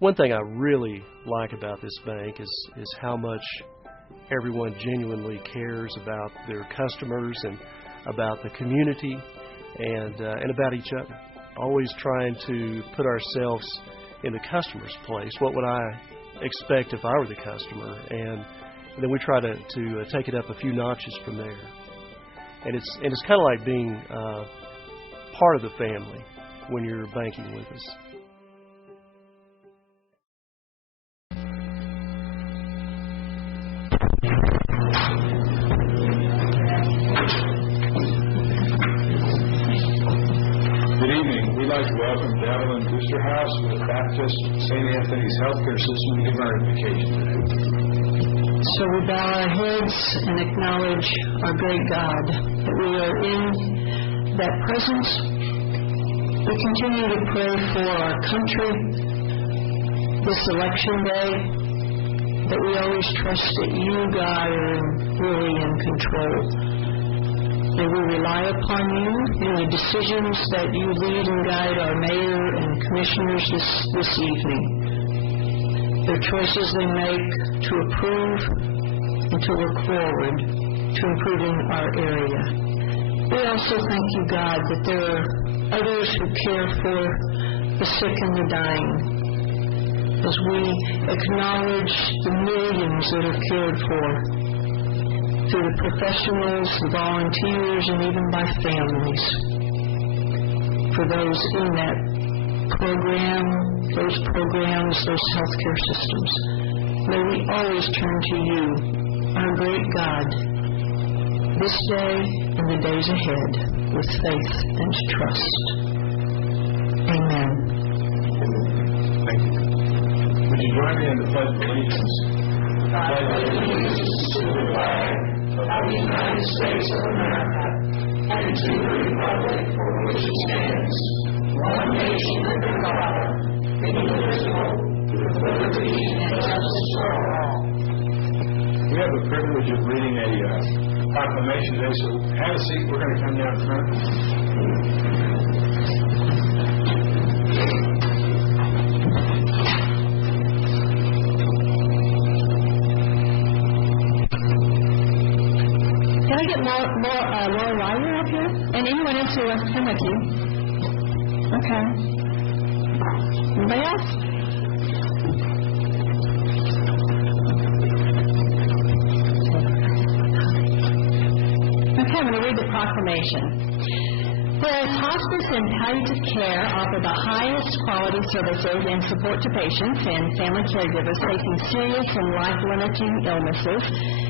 One thing I really like about this bank is how much everyone genuinely cares about their customers and about the community and about each other. Always trying to put ourselves in the customer's place. What would I expect if I were the customer? And then we try to take it up a few notches from there. And it's kind of like being part of the family when you're banking with us. Good evening. We'd like to welcome Devlin Boosterhouse with Baptist St. Anthony's Healthcare System to give our invocation today. So we bow our heads and acknowledge our great God, that we are in that presence. We continue to pray for our country this election day, that we always trust that you, God, are really in control. May we rely upon you in the decisions that you lead and guide our mayor and commissioners this evening. Their choices they make to approve and to look forward to improving our area. We also thank you, God, that there are others who care for the sick and the dying, as we acknowledge the millions that are cared for through the professionals, the volunteers, and even by families. For those in that program, those programs, those healthcare systems, may we always turn to you, our great God, this day and the days ahead, with faith and trust. Amen. Thank you. Would you join me in the Pledge of Allegiance? I pledge allegiance to the flag of the United States of America and to the republic for which it stands, one nation under God, indivisible, with liberty and justice for all. We have the privilege of reading a proclamation today, so have a seat. We're going to come down front. Can I get Laura Ryder up here? And anyone else who wants to come with you? Okay. Anybody else? Okay, I'm going to read the proclamation. Whereas hospice and palliative care offer the highest quality services and support to patients and family caregivers facing serious and life-limiting illnesses,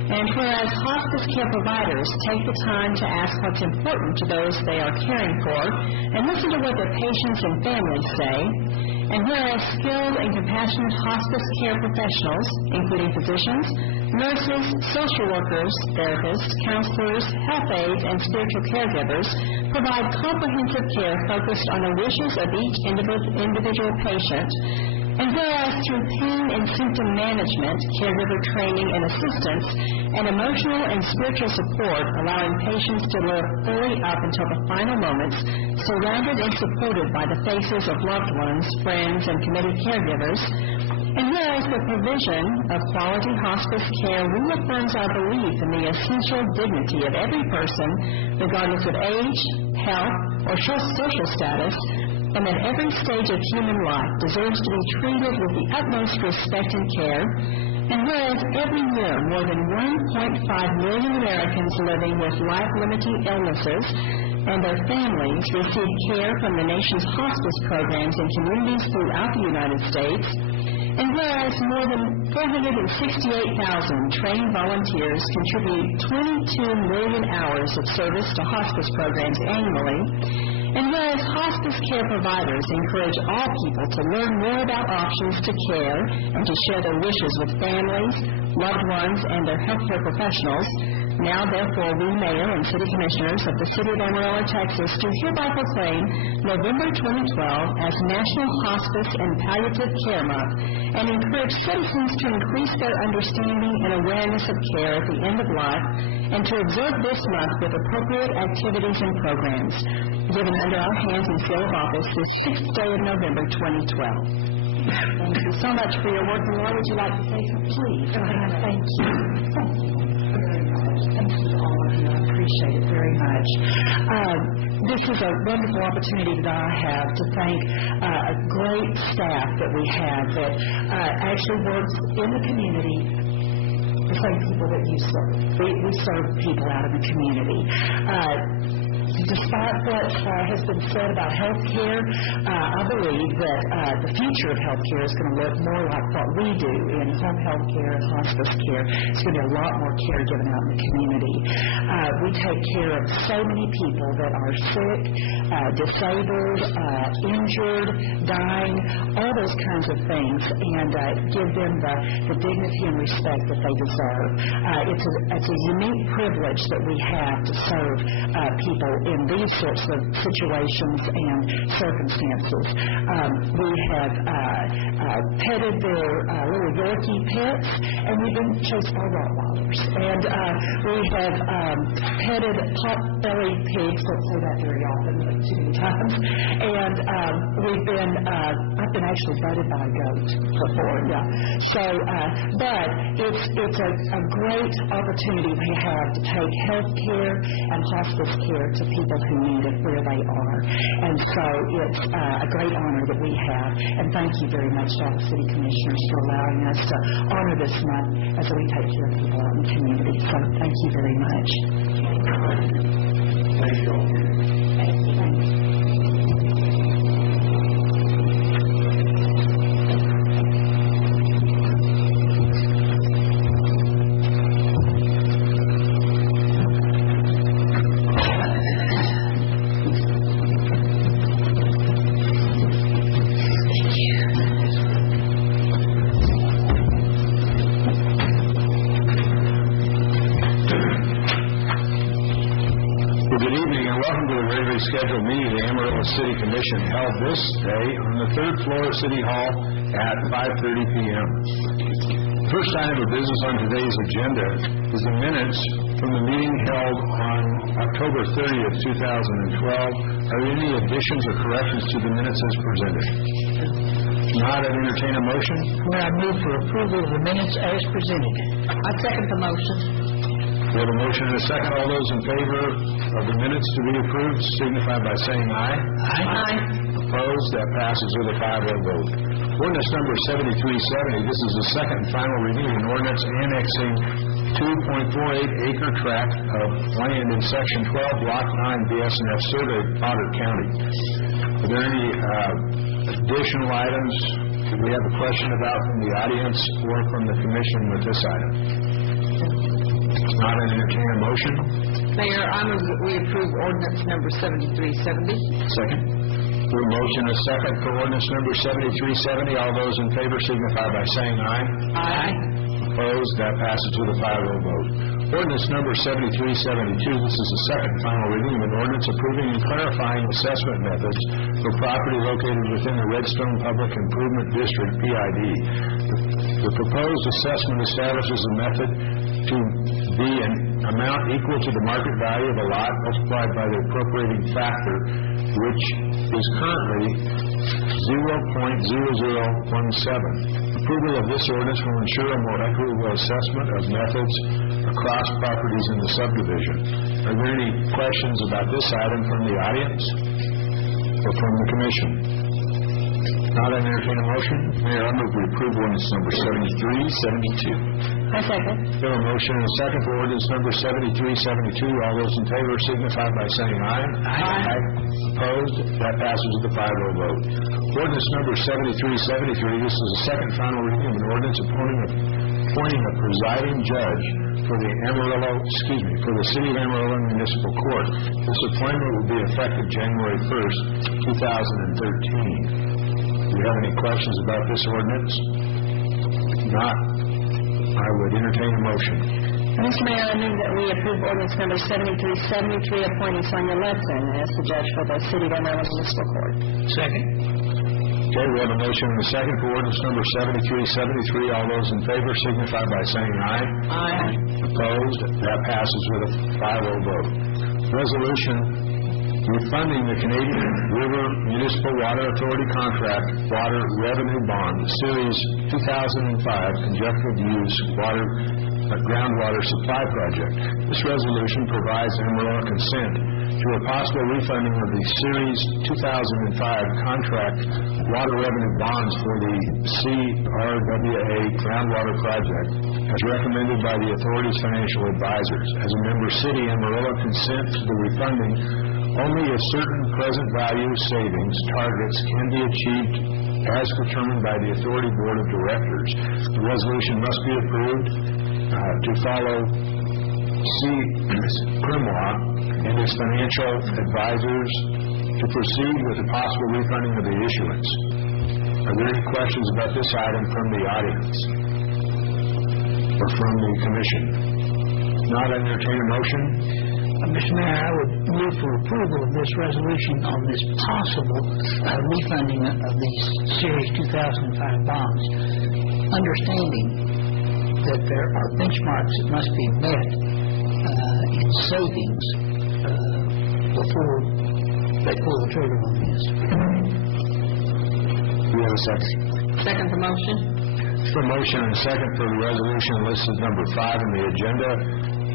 and whereas hospice care providers take the time to ask what's important to those they are caring for and listen to what their patients and families say, and whereas skilled and compassionate hospice care professionals, including physicians, nurses, social workers, therapists, counselors, health aides, and spiritual caregivers provide comprehensive care focused on the wishes of each individual patient, and whereas through pain and symptom management, caregiver training and assistance, and emotional and spiritual support, allowing patients to live fully up until the final moments, surrounded and supported by the faces of loved ones, friends, and committed caregivers, and whereas the provision of quality hospice care reaffirms our belief in the essential dignity of every person, regardless of age, health, or social status, and that every stage of human life deserves to be treated with the utmost respect and care, and whereas every year more than 1.5 million Americans living with life-limiting illnesses and their families receive care from the nation's hospice programs in communities throughout the United States, and whereas more than 468,000 trained volunteers contribute 22 million hours of service to hospice programs annually, and whereas hospice care providers encourage all people to learn more about options to care and to share their wishes with families, loved ones, and their healthcare professionals, now therefore we mayor and city commissioners of the city of Amarillo, Texas, do hereby proclaim November 2012 as National Hospice and Palliative Care Month and encourage citizens to increase their understanding and awareness of care at the end of life and to observe this month with appropriate activities and programs given under our hands and seal of office this 6th day of November 2012. Thank you so much for your work. And Laura, would you like to say something? Please. Thank you. Thank you all of you. I appreciate it very much. This is a wonderful opportunity that I have to thank a great staff that we have that actually works in the community, the same people that you serve. We serve people out in the community. Despite what has been said about health care, I believe that the future of health care is going to look more like what we do in home health care and hospice care. It's going to be a lot more care given out in the community. We take care of so many people that are sick, disabled, injured, dying, all those kinds of things, and give them the dignity and respect that they deserve. It's a unique privilege that we have to serve people in these sorts of situations and circumstances. We have petted their little Yorkie pets, and we've been chased by Rottweilers. And we have petted pot-bellied pigs, don't say that very often, but too many times. And I've been actually butted by a goat before, yeah. So, but it's a great opportunity we have to take health care and hospice care to people who need it where they are. And so it's a great honor that we have. And thank you very much to all the city commissioners for allowing us to honor this month as we take care of people out in the community. So thank you very much. Thank you all. Thank you. Scheduled meeting of the Amarillo City Commission held this day on the third floor of City Hall at 5:30 p.m. The first item of business on today's agenda is the minutes from the meeting held on October 30th, 2012. Are there any additions or corrections to the minutes as presented? If not, I'd entertain a motion. I move for approval of the minutes as presented. I second the motion. We have a motion and a second. All those in favor of the minutes to be approved signify by saying aye. Aye. Opposed? That passes with a 5-0 vote. Ordinance number 7370. This is the second and final reading of an ordinance annexing 2.48-acre tract of land in Section 12, Block 9, BS&F Survey, Potter County. Are there any additional items that we have a question about from the audience or from the commission with this item? Not an entertain a motion. Mayor, I move that we approve ordinance number 7370. Second. We have a motion and a second for ordinance number 7370. All those in favor signify by saying aye. Aye. Opposed? That passes with a 5-0 vote. Ordinance number 7372. This is the second and final reading of an ordinance approving and clarifying assessment methods for property located within the Redstone Public Improvement District, PID. The proposed assessment establishes a method to be an amount equal to the market value of a lot multiplied by the appropriating factor, which is currently 0.0017. Approval of this ordinance will ensure a more equitable assessment of methods across properties in the subdivision. Are there any questions about this item from the audience or from the commission? Not entertain a motion. Mayor, I move we approve ordinance number 7372. I second. We have a motion and a second for ordinance number 7372. All those in favor signify by saying aye. Aye. Opposed? That passes with a 5-0 vote. Ordinance number 7373. This is the second final reading of an ordinance appointing a presiding judge for the City of Amarillo Municipal Court. This appointment will be effective January 1st, 2013. Do you have any questions about this ordinance? If not, I would entertain a motion. Mr. Mayor, I move that we approve ordinance number 7373, appointing Sonia Letson as the judge for the City of Amarillo Municipal Court. Second. Okay, we have a motion and a second for ordinance number 7373. All those in favor signify by saying aye. Aye. Opposed? That passes with a 5-0 vote. Resolution refunding the Canadian River Municipal Water Authority Contract Water Revenue Bond, Series 2005 Conjunctive Use Groundwater Supply Project. This resolution provides Amarillo consent to a possible refunding of the Series 2005 Contract Water Revenue Bonds for the CRWA Groundwater Project, as recommended by the authority's financial advisors. As a member city, Amarillo consents to the refunding only if certain present value savings targets can be achieved as determined by the authority board of directors. The resolution must be approved to follow Crimois and his financial advisors to proceed with the possible refunding of the issuance. Are there any questions about this item from the audience or from the commission? Not, entertain a motion. Mr. Mayor, I would move for approval of this resolution on this possible refunding of these Series 2005 bonds, understanding that there are benchmarks that must be met in savings before they pull the trigger on this. Do we have a second? Second the motion. For motion and a second for the resolution listed number 5 in the agenda.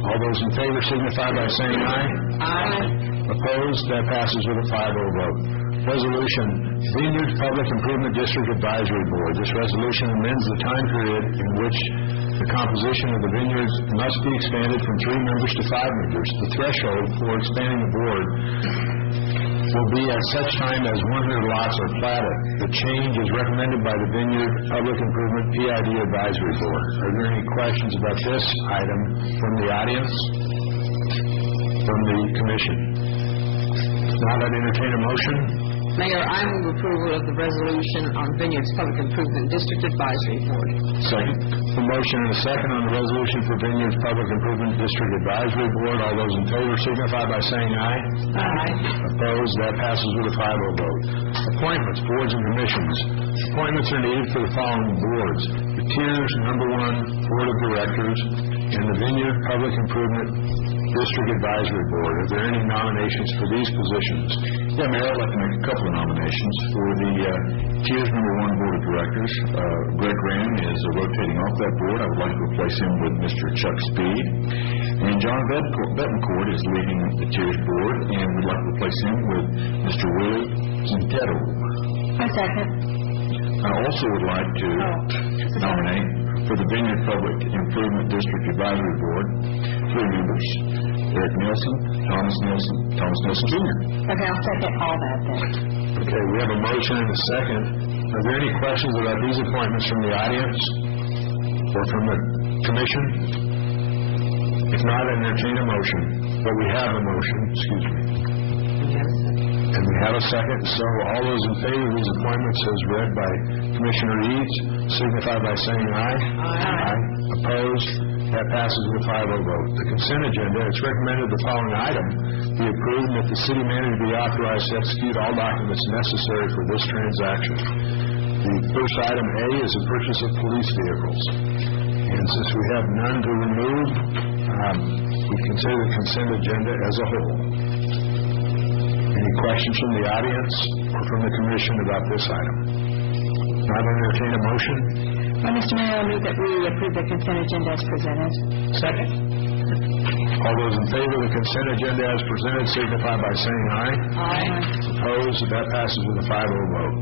All those in favor signify by saying aye. Aye. Opposed? That passes with a 5-0 vote. Resolution, Vineyard Public Improvement District Advisory Board. This resolution amends the time period in which the composition of the vineyards must be expanded from 3 members to 5 members. The threshold for expanding the board will be at such time as 100 lots are platted. The change is recommended by the Vineyard Public Improvement PID Advisory Board. Are there any questions about this item from the audience? From the commission? Now I'd entertain a motion. Mayor, I move approval of the resolution on Vineyards Public Improvement District Advisory Board. Second. A motion and a second on the resolution for Vineyards Public Improvement District Advisory Board. All those in favor signify by saying aye. Aye. Opposed? That passes with a 5-0 vote. Appointments, boards and commissions. Appointments are needed for the following boards: the Tiers Number 1 Board of Directors and the Vineyard Public Improvement District Advisory Board. Are there any nominations for these positions? Yeah, Mayor, I'd like to make a couple of nominations for the Tiers Number 1 Board of Directors. Greg Graham is rotating off that board. I would like to replace him with Mr. Chuck Speed. And John Betancourt is leaving the Tiers Board, and we'd like to replace him with Mr. Willie Quintero. I second. I also would like to nominate for the Vineyard Public Improvement District Advisory Board 3 members: Eric Nielsen, Thomas Nielsen Jr. Okay, I'll second all that then. Okay, we have a motion and a second. Are there any questions about these appointments from the audience or from the commission? If not, entertain a motion. But we have a motion, excuse me. And we have a second. So all those in favor of these appointments as read by Commissioner Eads signify by saying aye. Aye. Opposed? That passes with a 5-0 vote. The consent agenda, it's recommended the following item be approved and that the city manager be authorized to execute all documents necessary for this transaction. The first item A is the purchase of police vehicles. And since we have none to remove, we consider the consent agenda as a whole. Any questions from the audience or from the commission about this item? Not entertain a motion? Mr. Mayor, I move that we approve the consent agenda as presented. Second. All those in favor of the consent agenda as presented signify by saying aye. Aye. Opposed? That passes with a 5-0 vote.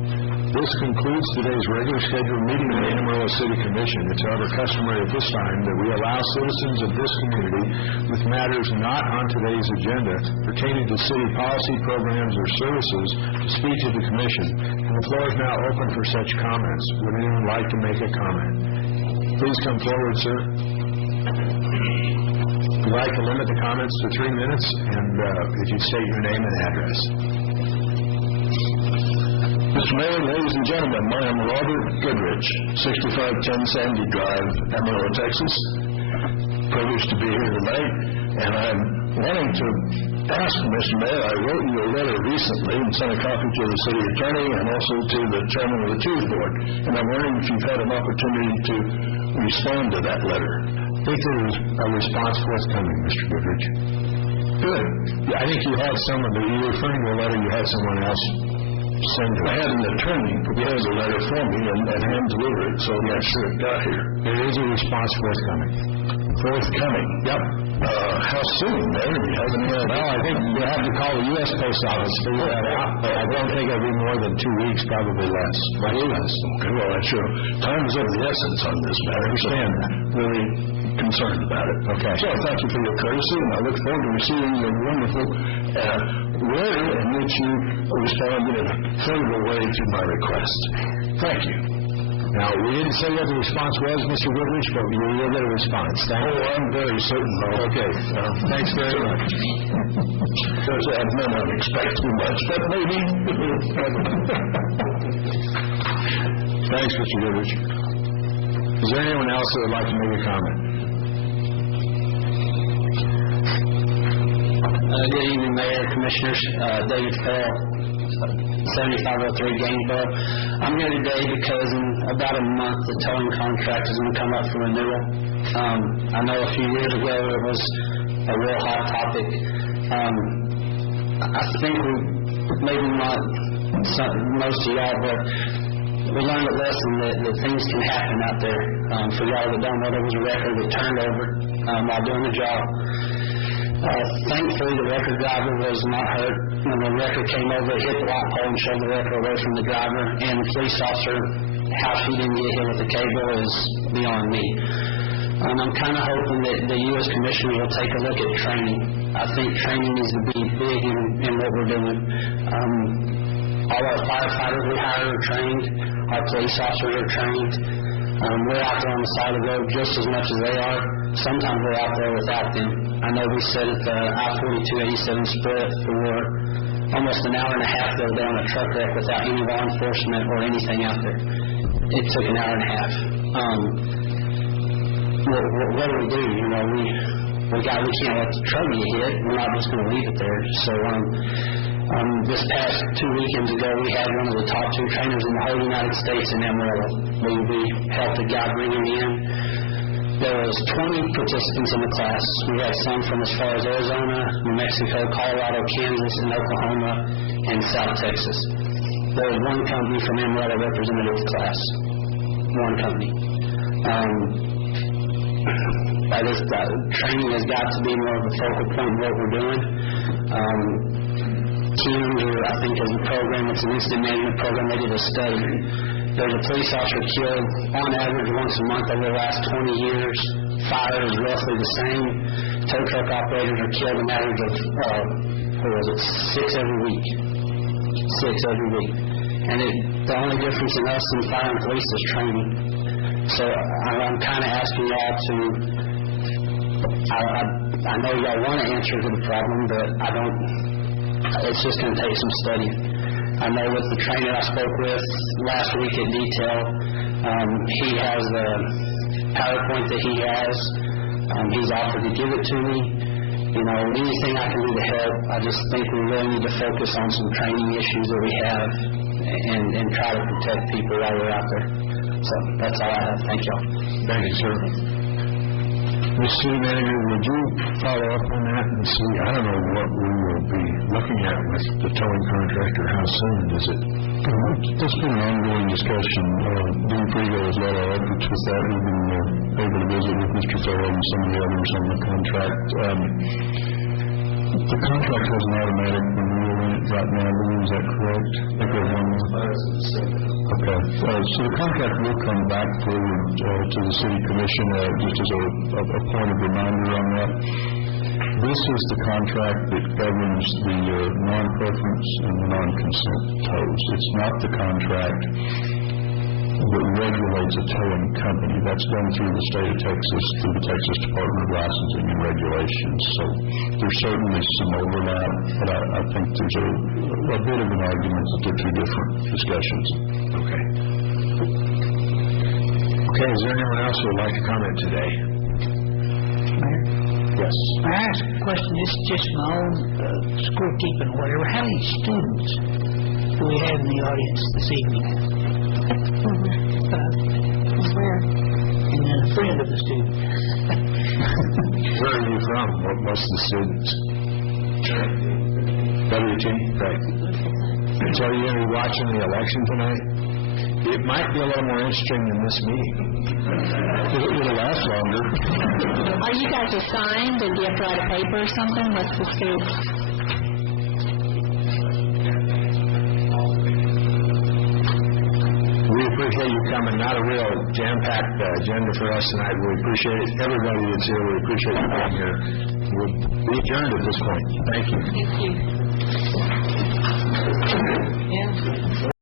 This concludes today's regular scheduled meeting of the Amarillo City Commission. It's however customary at this time that we allow citizens of this community with matters not on today's agenda pertaining to city policy, programs, or services to speak to the commission. And the floor is now open for such comments. Would anyone like to make a comment? Please come forward, sir. We'd like to limit the comments to 3 minutes, and if you state your name and address. Mr. Mayor, ladies and gentlemen, my name is Robert Goodrich, 6510 Sandy Drive, Amarillo, Texas. Privileged to be here tonight, and I'm wanting to ask Mr. Mayor, I wrote you a letter recently and sent a copy to the city attorney and also to the chairman of the Tiers Board, and I'm wondering if you've had an opportunity to respond to that letter. I think there is a response forthcoming, Mr. Goodrich. Good. I think you had someone, are you referring to a letter you had someone else send to? I had an attorney prepare the letter for me and hand deliver it, so I'm not sure it got here. There is a response forthcoming. Forthcoming? Yep. How soon, man? You haven't had... Well, I think we'll have to call the U.S. Post Office to figure that out, but I don't think it'll be more than 2 weeks, probably less. Much less. Okay, well, I'm sure time is of the essence on this matter. I understand that. Really concerned about it. Okay. So thank you for your courtesy, and I look forward to receiving your wonderful letter in which you responded in a favorable way to my request. Thank you. Now, we didn't say what the response was, Mr. Woodridge, but you will get a response. Thank you. I'm very certain. Okay. Thanks very much. Because I may not expect too much, but maybe. Thanks, Mr. Woodridge. Is there anyone else that would like to make a comment? Good evening, Mayor, Commissioners. David Farrell, 7503 Gainesville. I'm here today because in about a month the towing contract is going to come up for renewal. I know a few years ago it was a real hot topic. I think maybe not most of y'all, but we learned a lesson that things can happen out there. For y'all that don't know, there was a record that turned over while doing the job. Thankfully, the record driver was not hurt. When the record came over, it hit the light pole and shoved the record away from the driver. And the police officer, how she didn't get hit with the cable is beyond me. I'm kind of hoping that the U.S. Commissioner will take a look at training. I think training needs to be big in what we're doing. All our firefighters we hire are trained. Our police officers are trained. We're out there on the side of the road just as much as they are. Sometimes we're out there without them. I know we sat at the I-42-87 split for almost an hour and a half the other day on a truck wreck without any law enforcement or anything out there. It took an hour and a half. What do we do? You know, we can't let the truck get hit. We're not just going to leave it there. So this past 2 weekends ago, we had one of the top 2 trainers in the whole United States in Amarillo. We helped a guy bring him in. There was 20 participants in the class. We had some from as far as Arizona, New Mexico, Colorado, Kansas, and Oklahoma, and South Texas. There was one company from Amarillo represented at the class. One company. Training has got to be more of a focal point of what we're doing. Teams, I think, is a program. It's an incident management program. They did a study. There's a police officer killed on average once a month over the last 20 years. Fire is roughly the same. Tow truck operators are killed an average of, 6 every week. 6 every week. And the only difference in us and fire and police is training. So I'm kind of asking y'all to, I know y'all want to answer to the problem, but it's just going to take some study. I know with the trainer I spoke with last week at detail, he has the PowerPoint that he has. He's offered to give it to me. You know, anything I can do to help. I just think we really need to focus on some training issues that we have and try to protect people while we're out there. So that's all I have. Thank y'all. Thank you, sir. Ms. City Manager, would you follow up on that and see? I don't know what we will be looking at with the towing contractor. How soon is it? There's been an ongoing discussion. Dean Frigo has led our efforts with that. We've been able to visit with Mr. Farrell and some of the others on the contract. The contract has an automatic renewal in it right now, I believe. Is that correct? I think there's one more. Okay. So the contract will come back forward to the City Commission just as a point of reminder on that. This is the contract that governs the non-preference and the non-consent tows. It's not the contract that regulates a towing company. That's done through the state of Texas, through the Texas Department of Licensing and Regulations. So there's certainly some overlap, but I think there's a bit of an argument that they're two different discussions. Okay. Okay, is there anyone else who would like to comment today? Mayor? Yes. I ask a question, just my own scorekeeping or whatever. How many students do we have in the audience this evening? Where? And then a friend of the student. Where are you from? Most of the students? WT? Right. So are you going to be watching the election tonight? It might be a little more interesting than this meeting. It'll last longer. Are you guys assigned, and do you have to write a paper or something? What's the scoop? We appreciate you coming. Not a real jam-packed agenda for us tonight. We appreciate everybody that's here. We appreciate you being here. We'll be adjourned at this point. Thank you. Thank you.